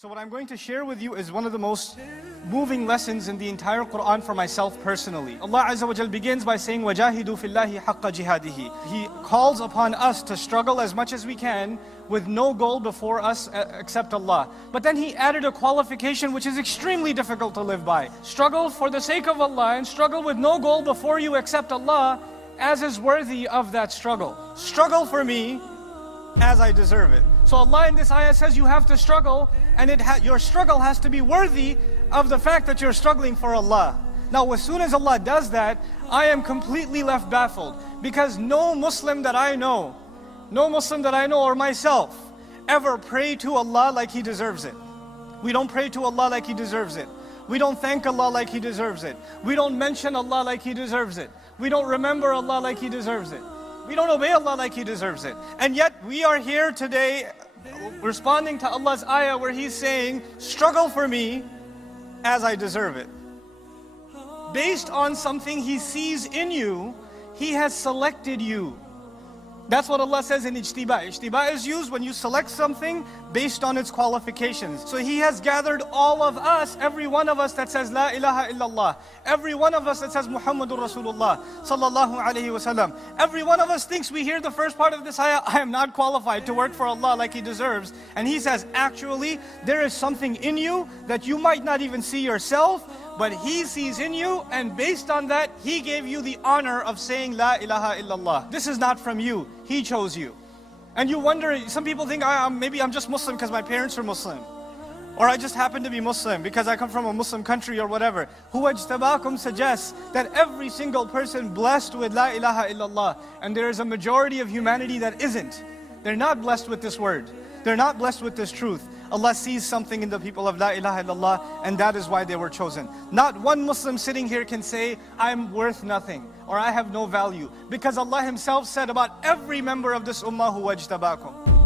So what I'm going to share with you is one of the most moving lessons in the entire Quran for myself personally. Allah Azza wa Jal begins by saying, وَجَاهِدُوا فِي اللَّهِ حَقَّ جِهَادِهِ. He calls upon us to struggle as much as we can with no goal before us except Allah. But then He added a qualification which is extremely difficult to live by. Struggle for the sake of Allah and struggle with no goal before you except Allah as is worthy of that struggle. Struggle for me as I deserve it. So Allah in this ayah says you have to struggle, and your struggle has to be worthy of the fact that you're struggling for Allah. Now as soon as Allah does that, I am completely left baffled, because no Muslim that I know or myself ever pray to Allah like he deserves it. We don't pray to Allah like He deserves it. We don't thank Allah like He deserves it. We don't mention Allah like He deserves it. We don't remember Allah like He deserves it. We don't obey Allah like He deserves it. And yet we are here today responding to Allah's ayah where He's saying, struggle for me as I deserve it. Based on something He sees in you, He has selected you. That's what Allah says in ijtiba. Ijtiba is used when you select something based on its qualifications. So He has gathered all of us, every one of us that says La ilaha illallah, every one of us that says Muhammadur Rasulullah sallallahu alayhi wasallam. Every one of us thinks we hear the first part of this ayah, I am not qualified to work for Allah like He deserves. And He says, actually, there is something in you that you might not even see yourself, but He sees in you, and based on that, He gave you the honor of saying La ilaha illallah. This is not from you, He chose you. And you wonder, some people think, maybe I'm just Muslim because my parents are Muslim. Or I just happen to be Muslim because I come from a Muslim country or whatever. Huwa ijtabakum suggests that every single person blessed with La ilaha illallah, and there is a majority of humanity that isn't. They're not blessed with this word. They're not blessed with this truth. Allah sees something in the people of La ilaha illallah, and that is why they were chosen. Not one Muslim sitting here can say, I'm worth nothing, or I have no value. Because Allah Himself said about every member of this ummah, huwa ijtabakum.